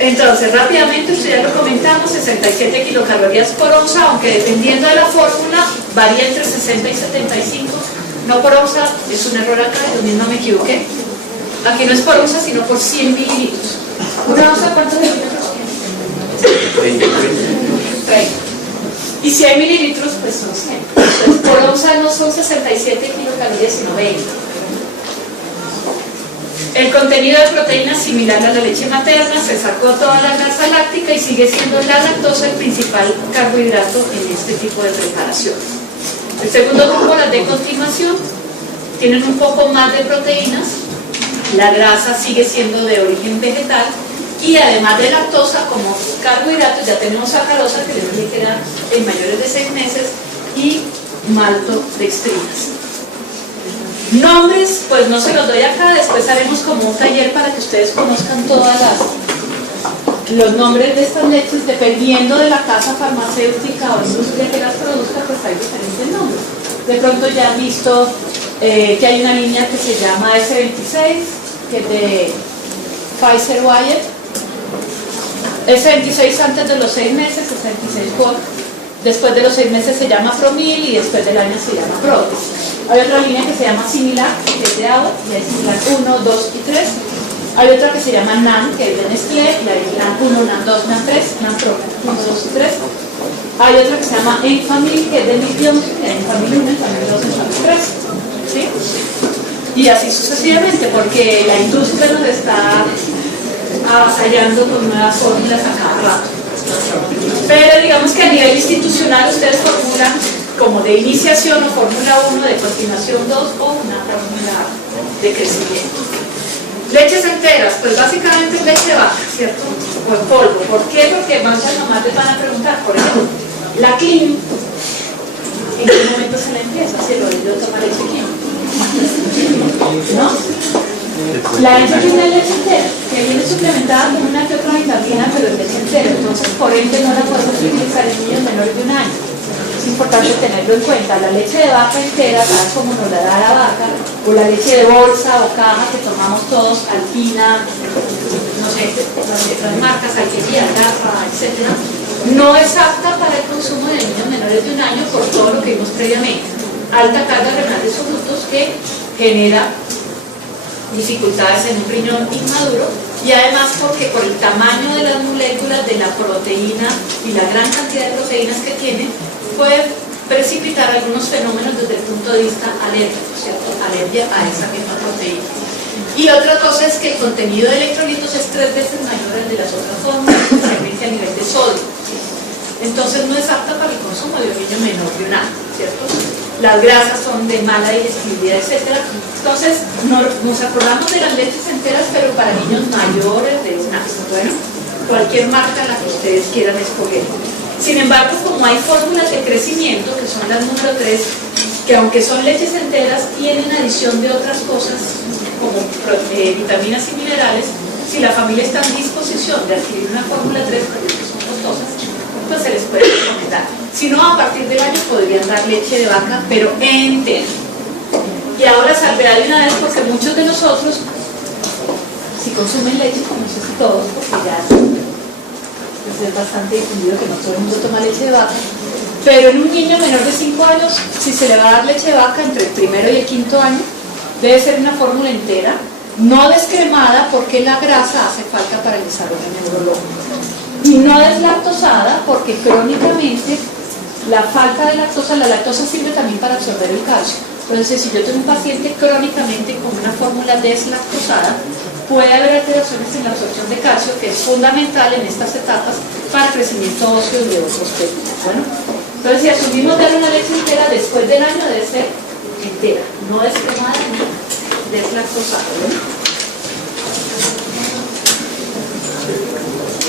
Entonces, rápidamente, usted ya lo comentamos, 67 kilocalorías por onza, aunque dependiendo de la fórmula, varía entre 60 y 75, no por onza, es un error acá, yo misma me equivoqué. Aquí no es por onza, sino por 100 mililitros. ¿Una onza cuántos mililitros tiene? 30. Y 100 mililitros, pues son 100. Entonces, por onza no son 67 kilocalorías, sino 20. El contenido de proteínas similar a la leche materna, se sacó toda la grasa láctica y sigue siendo la lactosa el principal carbohidrato en este tipo de preparaciones. El segundo grupo, las de continuación, tienen un poco más de proteínas, la grasa sigue siendo de origen vegetal y además de lactosa como carbohidratos ya tenemos sacarosa que les queda en mayores de 6 meses y maltodextrinas. Nombres, pues no se los doy acá, después haremos como un taller para que ustedes conozcan los nombres de estas leches, dependiendo de la casa farmacéutica o industria que las produzca, pues hay diferentes nombres. De pronto ya han visto que hay una línea que se llama S26, que es de Pfizer-Wyeth. S26 antes de los 6 meses, 66 por... Después de los 6 meses se llama Promil y después del año se llama Protis. Hay otra línea que se llama Similac, que es de agua, y hay Similac 1, 2 y 3. Hay otra que se llama NAN, que es de Nestlé, y hay NAN 1, NAN 2, NAN 3, NAN Pro, 1, 2 y 3. Hay otra que se llama Enfamil, que es de Lipion, Enfamil 1, Enfamil 2, Enfamil 3. ¿Sí? Y así sucesivamente, porque la industria nos está avasallando con nuevas fórmulas a cada rato. Pero digamos que a nivel institucional ustedes formulan como de iniciación o fórmula 1, de continuación 2 o una fórmula de crecimiento. Leches enteras, pues básicamente es leche de vaca, ¿cierto? O en polvo. ¿Por qué? Porque muchas mamás les van a preguntar, por ejemplo, la clean, ¿en qué momento se la empieza? Si lo yo tomar leche clean, ¿no? La leche clean es leche entera, que viene suplementada con una que otra vitamina, pero es leche entera, entonces por ende no la podemos utilizar en niños menores de 1 año. Es importante tenerlo en cuenta. La leche de vaca entera, tal como nos la da la vaca, o la leche de bolsa o caja que tomamos todos, Alpina, no sé, las marcas, Alquería, Garra, etc., no es apta para el consumo de niños menores de 1 año por todo lo que vimos previamente. Alta carga renal de frutos que genera dificultades en un riñón inmaduro y además porque por el tamaño de las moléculas de la proteína y la gran cantidad de proteínas que tiene puede precipitar algunos fenómenos desde el punto de vista alérgico, ¿cierto? Alergia a esa misma proteína. Y otra cosa es que el contenido de electrolitos es 3 veces mayor al de las otras fórmulas, especialmente a nivel de sodio. Entonces no es apta para el consumo de un niño menor de 1 año, ¿cierto? Las grasas son de mala digestibilidad, etc. Entonces nos acordamos de las leches enteras, pero para niños mayores de 1 año. Bueno, cualquier marca la que ustedes quieran escoger. Sin embargo, como hay fórmulas de crecimiento, que son las número 3, que aunque son leches enteras, tienen adición de otras cosas, como vitaminas y minerales, si la familia está en disposición de adquirir una fórmula 3, porque son costosas, pues se les puede recomendar. Si no, a partir del año podrían dar leche de vaca, pero entera. Y ahora salvedad de una vez, porque muchos de nosotros, si consumen leche, como no sé si todos, porque ya es bastante difundido que no todo el mundo toma leche de vaca, pero en un niño menor de 5 años, si se le va a dar leche de vaca entre el 1º y el 5º año, debe ser una fórmula entera, no descremada, porque la grasa hace falta para el desarrollo neurológico, y no deslactosada, porque crónicamente la falta de lactosa, la lactosa sirve también para absorber el calcio. Entonces, si yo tengo un paciente crónicamente con una fórmula deslactosada, puede haber alteraciones en la absorción de calcio, que es fundamental en estas etapas para el crecimiento óseo y de otros tejidos. Bueno, entonces si asumimos dar una leche entera, después del año debe ser entera, no descremada ni deslactosada.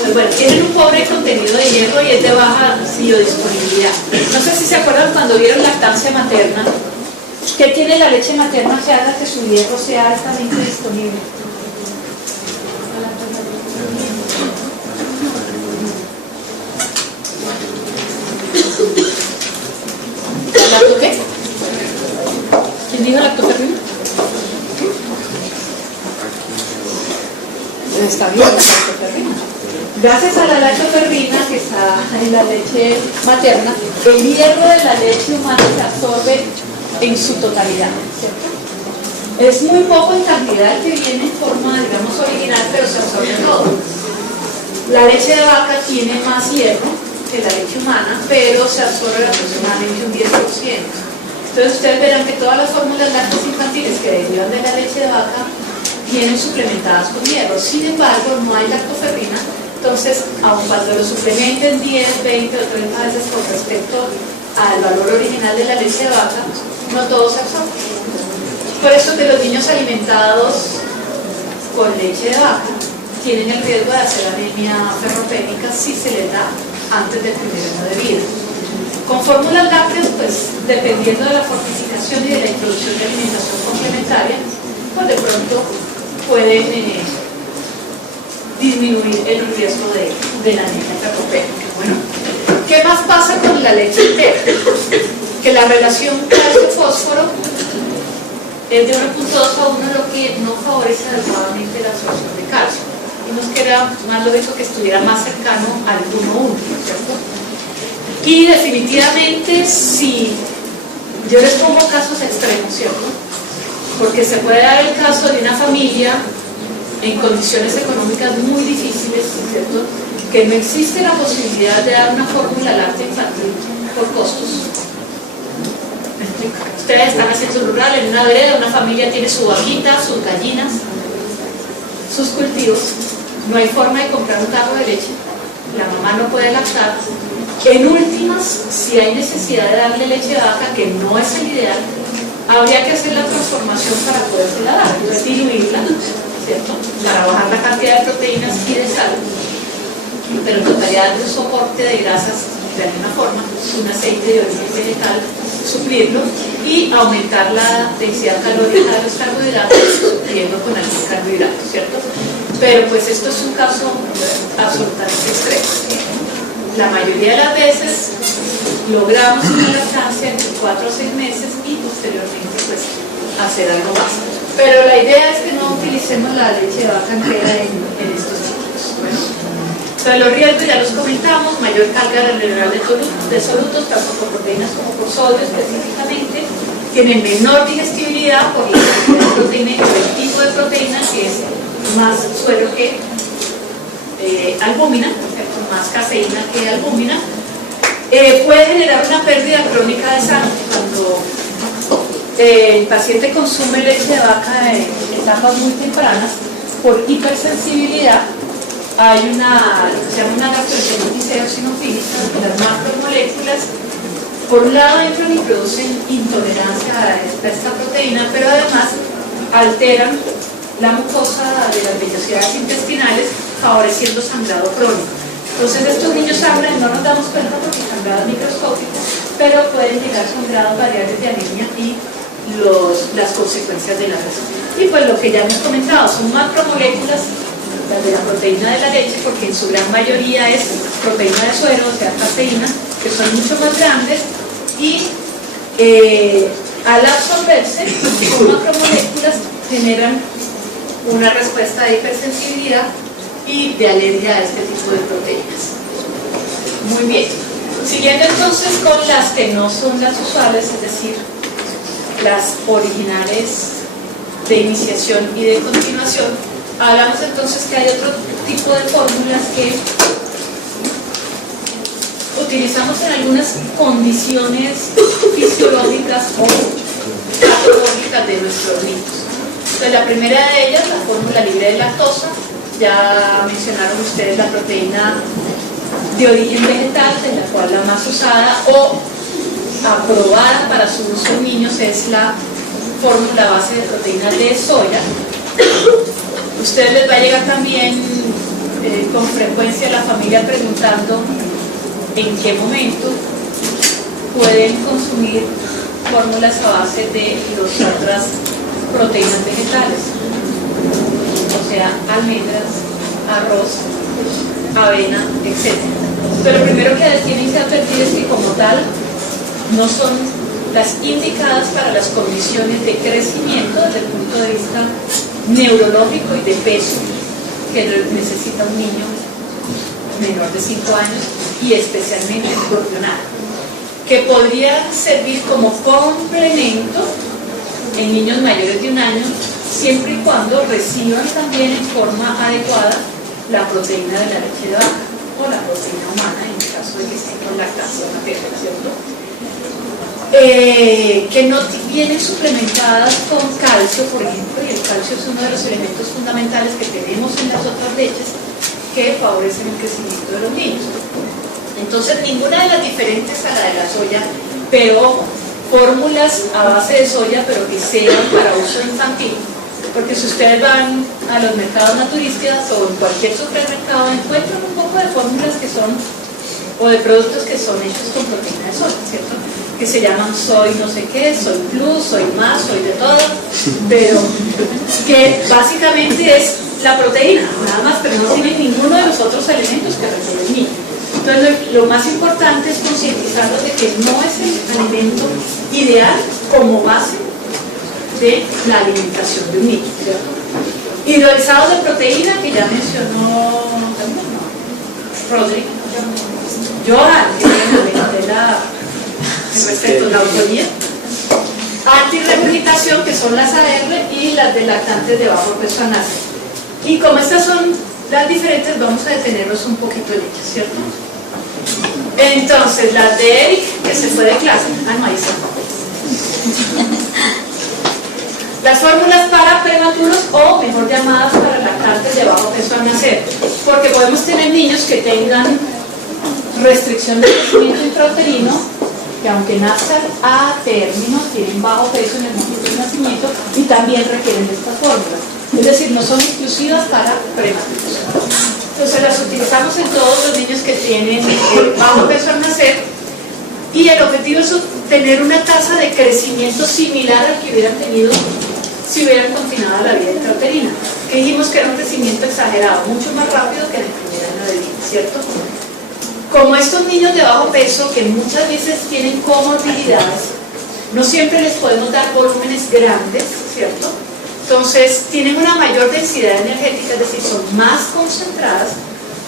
Pues bueno, tienen un pobre contenido de hierro y es de baja biodisponibilidad. No sé si se acuerdan cuando vieron lactancia materna, ¿qué tiene la leche materna que haga que su hierro sea altamente disponible? ¿Lacto qué? ¿Quién dijo lactoferrina? está bien la lactoferrina. Gracias a la lactoferrina que está en la leche materna, el hierro de la leche humana se absorbe en su totalidad, ¿cierto? Es muy poco en cantidad que viene en forma, digamos, original, pero se absorbe todo. La leche de vaca tiene más hierro que la leche humana, pero se absorbe aproximadamente un 10%. Entonces ustedes verán que todas las fórmulas lácteas infantiles que derivan de la leche de vaca vienen suplementadas con hierro. Sin embargo, no hay lactoferrina, entonces, aun cuando lo suplementen 10, 20 o 30 veces con respecto al valor original de la leche de vaca, no todo se absorbe. Por eso que los niños alimentados con leche de vaca tienen el riesgo de hacer anemia ferropénica si se les da antes del primer año de vida. Con fórmulas lácteas, pues dependiendo de la fortificación y de la introducción de alimentación complementaria, pues de pronto pueden disminuir el riesgo de la anemia ferropénica. Bueno, ¿qué más pasa con la leche entera? Que la relación calcio-fósforo es de 1.2 a 1, lo que no favorece adecuadamente la absorción de calcio. Y nos queda más lógico que estuviera más cercano al 1:1, ¿cierto? Y definitivamente, si yo les pongo casos extremos, ¿cierto? Porque se puede dar el caso de una familia en condiciones económicas muy difíciles, ¿cierto? Que no existe la posibilidad de dar una fórmula láctea infantil por costos. Ustedes están haciendo rural, en una vereda, una familia tiene su vaquita, sus gallinas, sus cultivos, no hay forma de comprar un tarro de leche, la mamá no puede lactar. En últimas, si hay necesidad de darle leche de vaca, que no es el ideal, habría que hacer la transformación para podérsela dar, es diluirla, ¿cierto? Para bajar la cantidad de proteínas y de sal, pero en totalidad de un soporte de grasas de alguna forma, un aceite de origen vegetal, suplirlo y aumentar la densidad calórica de los carbohidratos, supliendo con algún carbohidrato, ¿cierto? Pero pues esto es un caso absolutamente extremo. La mayoría de las veces logramos una lactancia entre 4 o 6 meses y posteriormente pues hacer algo más. Pero la idea es que no utilicemos la leche de vaca entera en estos chicos. Bueno, entonces los riesgos ya los comentamos: mayor carga renal de solutos, tanto por proteínas como por sodio específicamente, tienen menor digestibilidad por la cantidad de proteína y el tipo de proteína, que es más suero que albúmina, más caseína que albúmina. Puede generar una pérdida crónica de sangre cuando el paciente consume leche de vaca en etapas muy tempranas. Por hipersensibilidad hay lo que se llama una gastroenteritis eosinofílica. Las macromoléculas por un lado entran y producen intolerancia a esta proteína, pero además alteran la mucosa de las vellosidades intestinales, favoreciendo sangrado crónico. Entonces estos niños sangran, no nos damos cuenta porque el sangrado es microscópico, pero pueden llegar sangrados variables de anemia y las consecuencias de la razón. Y pues lo que ya hemos comentado, son macromoléculas, las de la proteína de la leche, porque en su gran mayoría es proteína de suero, o sea, caseína, que son mucho más grandes, y al absorberse, son macromoléculas, generan una respuesta de hipersensibilidad y de alergia a este tipo de proteínas. Muy bien. Siguiendo entonces con las que no son las usuales, es decir, las originales de iniciación y de continuación, hablamos entonces que hay otro tipo de fórmulas que utilizamos en algunas condiciones fisiológicas o patológicas de nuestros niños. Entonces, la primera de ellas, la fórmula libre de lactosa. Ya mencionaron ustedes la proteína de origen vegetal, de la cual la más usada o aprobada para su uso en niños es la fórmula base de proteínas de soya. Ustedes les va a llegar también con frecuencia la familia preguntando en qué momento pueden consumir fórmulas a base de las otras proteínas vegetales, o sea, almendras, arroz, avena, etc. Entonces, lo primero que tienen que advertir es que como tal no son las indicadas para las condiciones de crecimiento desde el punto de vista neurológico y de peso que necesita un niño menor de 5 años y especialmente proporcional, que podría servir como complemento en niños mayores de 1 año, siempre y cuando reciban también en forma adecuada la proteína de la leche de vaca o la proteína humana en el caso de que estén con lactancia materna, ¿cierto? Que no vienen suplementadas con calcio, por ejemplo, y el calcio es uno de los elementos fundamentales que tenemos en las otras leches que favorecen el crecimiento de los niños. Entonces, ninguna de las diferentes a la de la soya, pero fórmulas a base de soya, pero que sean para uso infantil, porque si ustedes van a los mercados naturistas o en cualquier supermercado encuentran un poco de fórmulas que son, o de productos que son hechos con proteína de soya, ¿cierto? Que se llaman soy no sé qué, soy plus, soy más, soy de todo, pero que básicamente es la proteína, nada más, pero no tiene ninguno de los otros elementos que requiere el niño. Entonces lo más importante es concientizarlos de que no es el alimento ideal como base de la alimentación de un niño, ¿cierto? Hidrolizados de proteína, que ya mencionó Rodri, Johan, que de la respecto a la autoría, antirregurgitación, que son las AR, y las de lactantes de bajo peso a nacer. Y como estas son las diferentes, vamos a detenernos un poquito en ellas, ¿cierto? Entonces, las de Eric, que se fue de clase, no, ahí está. Las fórmulas para prematuros, o mejor llamadas para lactantes de bajo peso al nacer, porque podemos tener niños que tengan restricción de crecimiento intrauterino, que aunque nazcan a término, tienen bajo peso en el momento del nacimiento y también requieren de estas fórmulas. Es decir, no son exclusivas para prematuros. Entonces las utilizamos en todos los niños que tienen bajo peso al nacer, y el objetivo es tener una tasa de crecimiento similar al que hubieran tenido si hubieran continuado la vida intrauterina, que dijimos que era un crecimiento exagerado, mucho más rápido que en el primer año de vida, ¿cierto? Como estos niños de bajo peso, que muchas veces tienen comorbilidades, no siempre les podemos dar volúmenes grandes, ¿cierto? Entonces tienen una mayor densidad energética, es decir, son más concentradas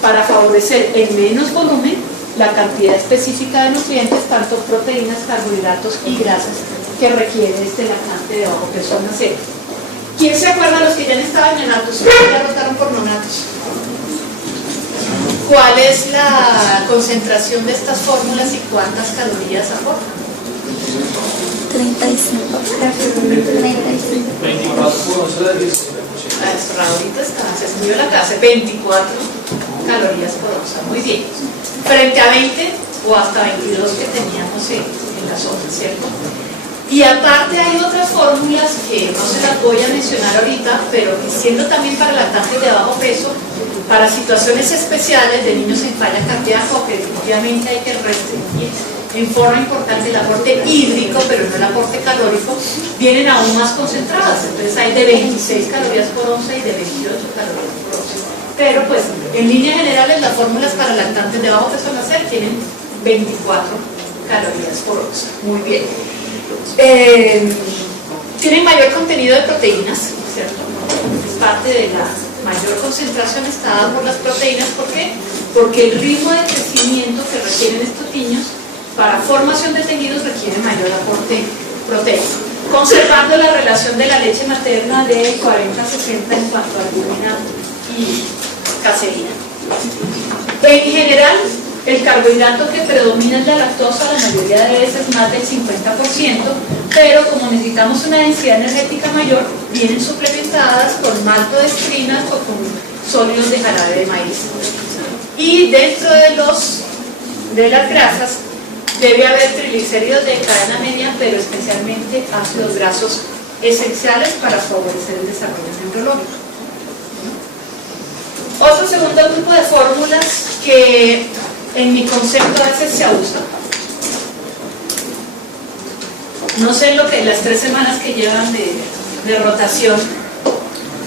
para favorecer en menos volumen la cantidad específica de nutrientes, tanto proteínas, carbohidratos y grasas, que requiere este lactante de bajo peso al nacer. ¿Quién se acuerda de los que ya han estado en neonatos? Ya rotaron por neonatos. ¿Cuál es la concentración de estas fórmulas y cuántas calorías aportan? 35. 24. Ahorita se estudió la clase, 24 calorías por onza. Muy bien. Frente a 20 o hasta 22 que teníamos en las otras, ¿cierto? Y aparte hay otras fórmulas que no se las voy a mencionar ahorita, pero que siendo también para lactantes de bajo peso, para situaciones especiales de niños en falla cardíaca, que definitivamente hay que restringir en forma importante el aporte hídrico, pero no el aporte calórico, vienen aún más concentradas. Entonces hay de 26 calorías por onza y de 28 calorías por onza. Pero pues en líneas generales las fórmulas para lactantes de bajo peso al nacer tienen 24 calorías por onza. Muy bien. Tienen mayor contenido de proteínas, ¿cierto? Es parte de la mayor concentración está dada por las proteínas. ¿Por qué? Porque el ritmo de crecimiento que requieren estos niños para formación de tejidos requiere mayor aporte proteico, conservando la relación de la leche materna de 40-60 en cuanto a albúmina y caseína. En general, el carbohidrato que predomina es la lactosa, la mayoría de veces más del 50%, pero como necesitamos una densidad energética mayor, vienen suplementadas con maltodextrinas o con sólidos de jarabe de maíz. Y dentro de las grasas debe haber triglicéridos de cadena media, pero especialmente ácidos grasos esenciales para favorecer el desarrollo neurológico. Otro segundo grupo de fórmulas que en mi concepto a veces se usa, no sé en lo que las 3 semanas que llevan de rotación,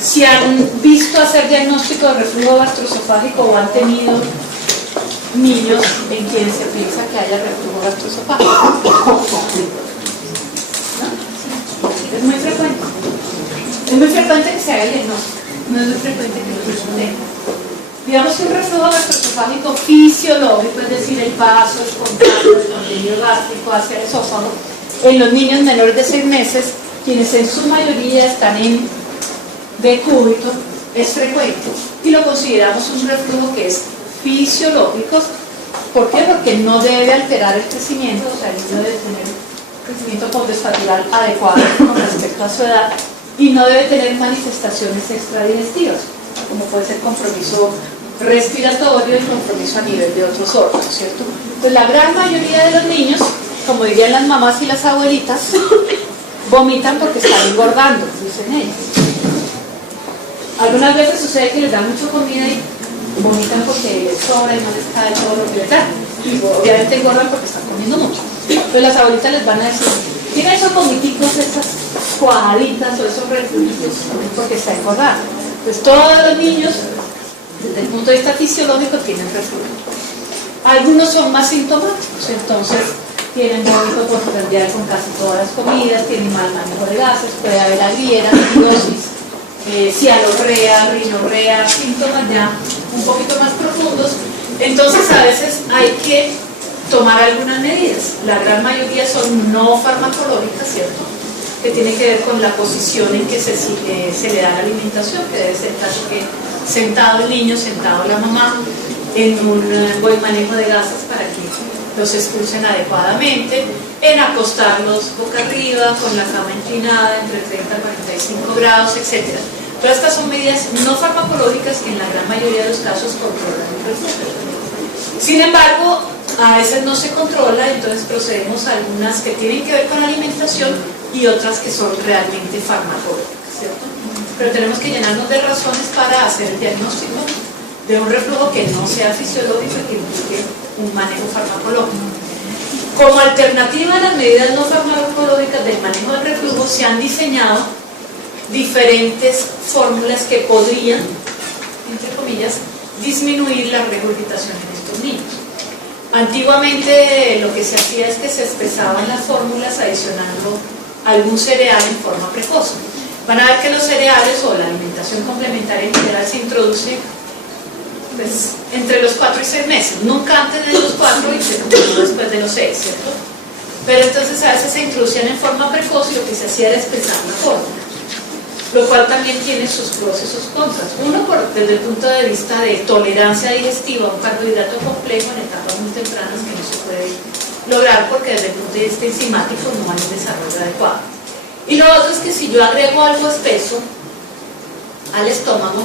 si han visto hacer diagnóstico de reflujo gastroesofágico o han tenido niños en quienes se piensa que haya reflujo gastroesofágico. ¿No? Es muy frecuente. Es muy frecuente que se haga el diagnóstico. no es muy frecuente que los niños tengan. Digamos que un reflujo gastroesofágico fisiológico, es decir, el paso espontáneo del contenido gástrico hacia el esófago, en los niños menores de 6 meses, quienes en su mayoría están en decúbito, es frecuente y lo consideramos un reflujo que es fisiológico. ¿Por qué? Porque no debe alterar el crecimiento, o sea, el niño debe tener un crecimiento postgestacional adecuado con respecto a su edad y no debe tener manifestaciones extradigestivas, como puede ser compromiso respiratorio y compromiso a nivel de otros órganos, ¿cierto? Pues la gran mayoría de los niños, como dirían las mamás y las abuelitas, vomitan porque están engordando, dicen ellas. Algunas veces sucede que les dan mucha comida y vomitan porque les sobra y no les cae todo lo que les dan. Y obviamente engordan porque están comiendo mucho. Entonces las abuelitas les van a decir, tiene esos vomiticos, esas cuajaditas o esos refluidos, porque está engordando. Pues todos los niños, desde el punto de vista fisiológico, tienen reflujo. Algunos son más sintomáticos, entonces tienen vómito postprandial con casi todas las comidas, tienen mal manejo de gases, puede haber aguiera, cirrosis, cialorrea, rinorrea, síntomas ya un poquito más profundos. Entonces a veces hay que tomar algunas medidas. La gran mayoría son no farmacológicas, ¿cierto? Que tiene que ver con la posición en que se le da la alimentación, que debe ser casi que sentado el niño, sentado la mamá, en un buen manejo de gases para que los expulsen adecuadamente, en acostarlos boca arriba, con la cama inclinada entre 30 a 45 grados, etc. Todas estas son medidas no farmacológicas que en la gran mayoría de los casos controlan el reflujo. Sin embargo, a veces no se controla, entonces procedemos a algunas que tienen que ver con la alimentación y otras que son realmente farmacológicas, ¿cierto? Pero tenemos que llenarnos de razones para hacer el diagnóstico de un reflujo que no sea fisiológico y que implique un manejo farmacológico. Como alternativa a las medidas no farmacológicas del manejo del reflujo, se han diseñado diferentes fórmulas que podrían, entre comillas, disminuir la regurgitación en estos niños. Antiguamente lo que se hacía es que se espesaban las fórmulas adicionando algún cereal en forma precoz. Van a ver que los cereales o la alimentación complementaria en general se introduce pues, entre los 4 y 6 meses, nunca antes de los 4 y después de los 6, ¿cierto? Pero entonces a veces se introducían en forma precoz y lo que se hacía era espesar la fórmula, lo cual también tiene sus pros y sus contras. Uno, desde el punto de vista de tolerancia digestiva a un carbohidrato complejo en etapas muy tempranas que no se puede lograr porque desde el punto de vista enzimático no hay un desarrollo adecuado. Y lo otro es que si yo agrego algo espeso al estómago,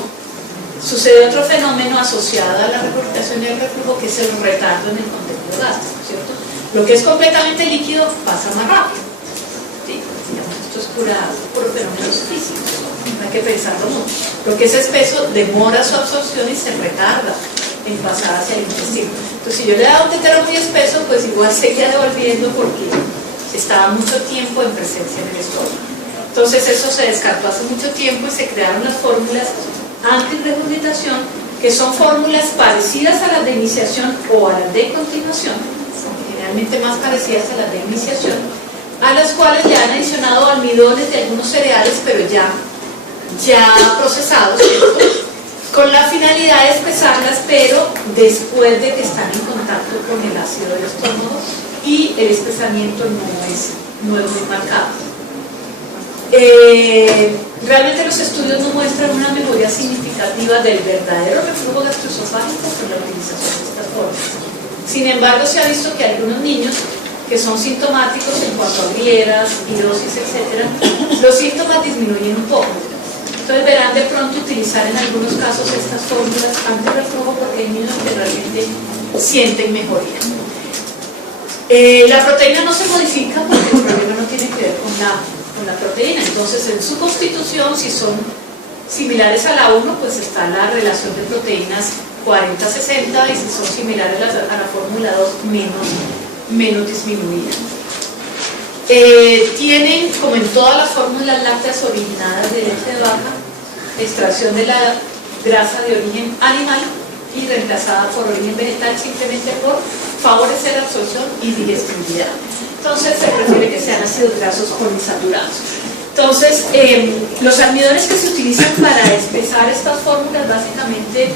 sucede otro fenómeno asociado a la regurgitación y al reflujo, que es el retardo en el contenido gástrico, ¿cierto? Lo que es completamente líquido pasa más rápido. ¿Sí? Digamos, esto es puro fenómenos físicos, no hay que pensarlo mucho. Lo que es espeso demora su absorción y se retarda en pasar hacia el intestino. Entonces, si yo le daba un tetero muy espeso, pues igual seguía devolviendo porque estaba mucho tiempo en presencia en el estómago. Entonces, eso se descartó hace mucho tiempo y se crearon las fórmulas antirregurgitación, que son fórmulas parecidas a las de iniciación o a las de continuación, generalmente más parecidas a las de iniciación, a las cuales le han adicionado almidones de algunos cereales, pero ya procesados, ¿cierto? Con la finalidad de espesarlas, pero después de que están en contacto con el ácido del estómago y el espesamiento no es muy marcado. Realmente los estudios no muestran una mejoría significativa del verdadero reflujo gastroesofágico con la utilización de estas fórmulas. Sin embargo, se ha visto que algunos niños que son sintomáticos en cuanto a grieras, hidrosis, etc., los síntomas disminuyen un poco. Entonces verán de pronto utilizar en algunos casos estas fórmulas antirreflujo porque hay niños que realmente sienten mejoría. La proteína no se modifica porque el problema no tiene que ver con la proteína. Entonces en su constitución, si son similares a la 1, pues está la relación de proteínas 40-60, y si son similares a la fórmula 2, menos disminuida. Tienen, como en todas las fórmulas lácteas originadas de leche de vaca, extracción de la grasa de origen animal y reemplazada por origen vegetal, simplemente por favorecer absorción y digestibilidad. Entonces se prefiere que sean ácidos grasos poliinsaturados. Entonces, los almidones que se utilizan para expresar estas fórmulas básicamente